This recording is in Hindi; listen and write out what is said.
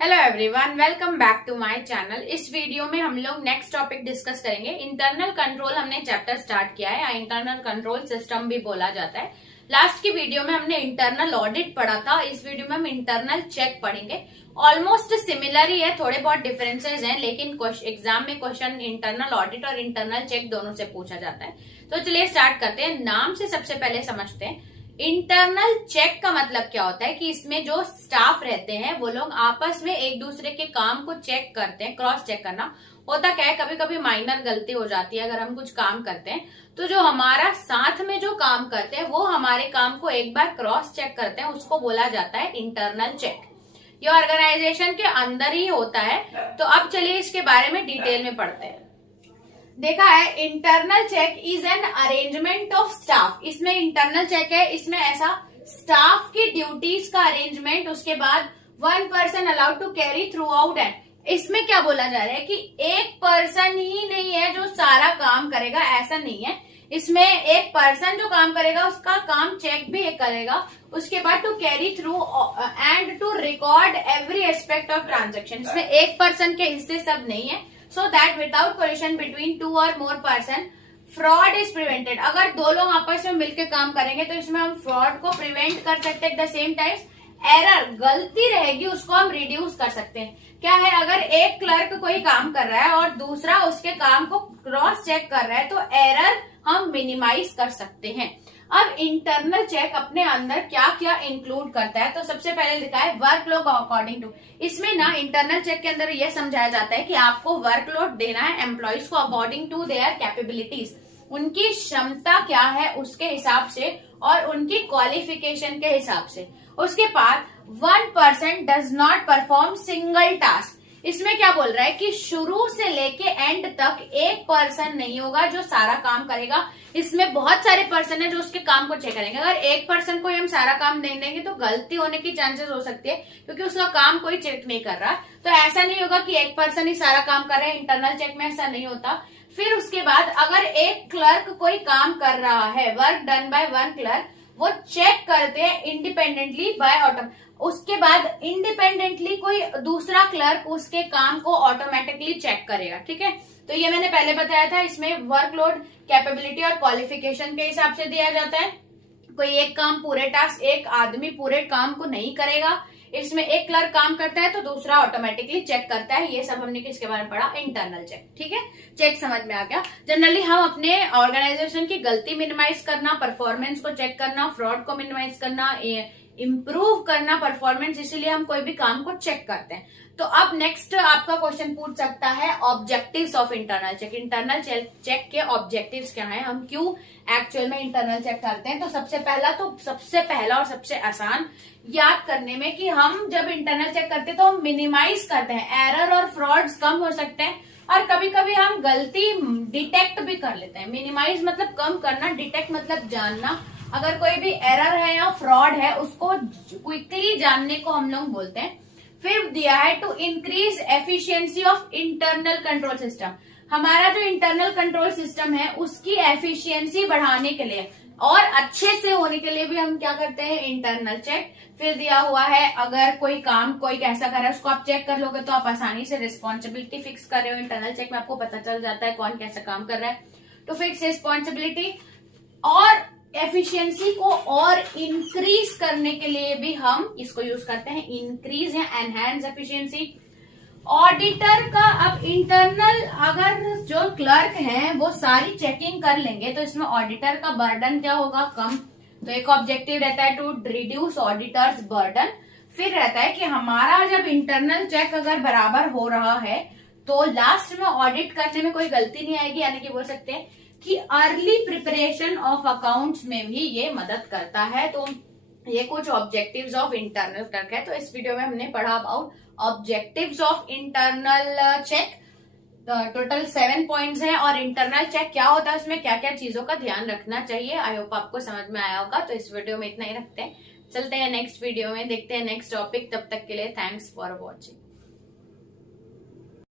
Hello everyone, welcome back to my channel. इस वीडियो में हम लोग नेक्स्ट टॉपिक डिस्कस करेंगे। इंटरनल कंट्रोल हमने चैप्टर स्टार्ट किया है, इंटरनल कंट्रोल सिस्टम भी बोला जाता है। लास्ट की वीडियो में हमने इंटरनल ऑडिट पढ़ा था, इस वीडियो में हम इंटरनल चेक पढ़ेंगे। ऑलमोस्ट सिमिलर ही है, थोड़े बहुत डिफरेंसेस हैं, लेकिन एग्जाम में क्वेश्चन इंटरनल ऑडिट और इंटरनल चेक दोनों से पूछा जाता है। तो चलिए स्टार्ट करते हैं। नाम से सबसे पहले समझते हैं इंटरनल चेक का मतलब क्या होता है कि इसमें जो स्टाफ रहते हैं वो लोग आपस में एक दूसरे के काम को चेक करते हैं। क्रॉस चेक करना होता क्या है, कभी कभी माइनर गलती हो जाती है। अगर हम कुछ काम करते हैं तो जो हमारा साथ में जो काम करते हैं वो हमारे काम को एक बार क्रॉस चेक करते हैं, उसको बोला जाता है इंटरनल चेक। ये ऑर्गेनाइजेशन के अंदर ही होता है। तो अब चलिए इसके बारे में डिटेल में पढ़ते हैं। देखा है, internal check is an arrangement of staff. इसमें इंटरनल चेक है, इसमें ऐसा स्टाफ की ड्यूटीज का अरेंजमेंट, उसके बाद 1 person allowed to carry through out end. इसमें क्या बोला जा रहा है कि एक पर्सन ही नहीं है जो सारा काम करेगा, ऐसा नहीं है। इसमें एक पर्सन जो काम करेगा उसका काम चेक भी करेगा, उसके बाद to carry through and to record every aspect of transaction. इसमें एक पर्सन के हिस्से सब नहीं है। So that without collision between 2 or more person, fraud is prevented। अगर दो लोग आपस में मिलकर काम करेंगे तो इसमें हम फ्रॉड को प्रिवेंट कर सकते हैं। At the same time error, गलती रहेगी, उसको हम रिड्यूस कर सकते हैं। क्या है, अगर एक क्लर्क कोई काम कर रहा है और दूसरा उसके काम को क्रॉस चेक कर रहा है तो एरर हम मिनिमाइज कर सकते हैं। अब इंटरनल चेक अपने अंदर क्या क्या इंक्लूड करता है, तो सबसे पहले लिखा है वर्कलोड अकॉर्डिंग टू। इसमें ना इंटरनल चेक के अंदर यह समझाया जाता है कि आपको वर्कलोड देना है एम्प्लॉइज को अकॉर्डिंग टू देयर कैपेबिलिटीज, उनकी क्षमता क्या है उसके हिसाब से और उनकी क्वालिफिकेशन के हिसाब से। उसके बाद 1 person does not perform single task. इसमें क्या बोल रहा है कि शुरू से लेके एंड तक एक पर्सन नहीं होगा जो सारा काम करेगा। इसमें बहुत सारे पर्सन है जो उसके काम को चेक करेंगे। अगर एक पर्सन को हम सारा काम नहीं देंगे तो गलती होने की चांसेस हो सकती है, क्योंकि उसका काम कोई चेक नहीं कर रहा। तो ऐसा नहीं होगा कि एक पर्सन ही सारा काम कर रहा है, इंटरनल चेक में ऐसा नहीं होता। फिर उसके बाद अगर एक क्लर्क कोई काम कर रहा है, वर्क डन बाय 1 क्लर्क, वो चेक करते हैं इंडिपेंडेंटली बाय ऑटो। उसके बाद इंडिपेंडेंटली कोई दूसरा क्लर्क उसके काम को ऑटोमेटिकली चेक करेगा। ठीक है, तो ये मैंने पहले बताया था। इसमें वर्कलोड, कैपेबिलिटी और क्वालिफिकेशन के हिसाब से दिया जाता है। कोई एक काम पूरे टास्क, एक आदमी पूरे काम को नहीं करेगा। इसमें एक क्लर्क काम करता है तो दूसरा ऑटोमेटिकली चेक करता है। ये सब हमने किसके बारे में पढ़ा, इंटरनल चेक। ठीक है, चेक समझ में आ गया। जनरली हम अपने ऑर्गेनाइजेशन की गलती मिनिमाइज करना, परफॉर्मेंस को चेक करना, फ्रॉड को मिनिमाइज करना, इम्प्रूव करना परफॉर्मेंस, इसीलिए हम कोई भी काम को चेक करते हैं। तो अब नेक्स्ट आपका क्वेश्चन पूछ सकता है objectives of internal check. Internal check के ऑब्जेक्टिव्स क्या हैं, हम क्यों एक्चुअल में इंटरनल चेक करते हैं। तो सबसे पहला और सबसे आसान याद करने में कि हम जब इंटरनल चेक करते हैं तो हम मिनिमाइज करते हैं, एरर और फ्रॉड्स कम हो सकते हैं, और कभी कभी हम गलती डिटेक्ट भी कर लेते हैं। मिनिमाइज मतलब कम करना, डिटेक्ट मतलब जानना। अगर कोई भी एरर है या फ्रॉड है उसको क्विकली जानने को हम लोग बोलते हैं। फिर दिया है to increase efficiency of internal control system. हमारा जो इंटरनल कंट्रोल सिस्टम है उसकी एफिशिएंसी बढ़ाने के लिए और अच्छे से होने के लिए भी हम क्या करते हैं, इंटरनल चेक। फिर दिया हुआ है अगर कोई काम कोई कैसा कर रहा है उसको आप चेक कर लोगे तो आप आसानी से रिस्पॉन्सिबिलिटी फिक्स कर रहे हो। इंटरनल चेक में आपको पता चल जाता है कौन कैसा काम कर रहा है। टू फिक्स रिस्पॉन्सिबिलिटी और एफिशिएंसी को और इंक्रीज करने के लिए भी हम इसको यूज करते हैं, इंक्रीज या एनहांस एफिशिएंसी। ऑडिटर का, अब इंटरनल अगर जो क्लर्क हैं वो सारी चेकिंग कर लेंगे तो इसमें ऑडिटर का बर्डन क्या होगा, कम। तो एक ऑब्जेक्टिव रहता है टू रिड्यूस ऑडिटर्स बर्डन। फिर रहता है कि हमारा जब इंटरनल चेक अगर बराबर हो रहा है तो लास्ट में ऑडिट करने में कोई गलती नहीं आएगी, यानी कि बोल सकते हैं कि अर्ली प्रिपरेशन ऑफ अकाउंट्स में भी ये मदद करता है। तो ये कुछ ऑब्जेक्टिव्स ऑफ इंटरनल चेक है। तो इस वीडियो में हमने पढ़ा about objectives of internal check. Total 7 points हैं और इंटरनल चेक क्या होता है, उसमें क्या क्या चीजों का ध्यान रखना चाहिए। आई होप आपको समझ में आया होगा। तो इस वीडियो में इतना ही रखते हैं, चलते हैं नेक्स्ट वीडियो में, देखते हैं नेक्स्ट टॉपिक। तब तक के लिए थैंक्स फॉर वॉचिंग।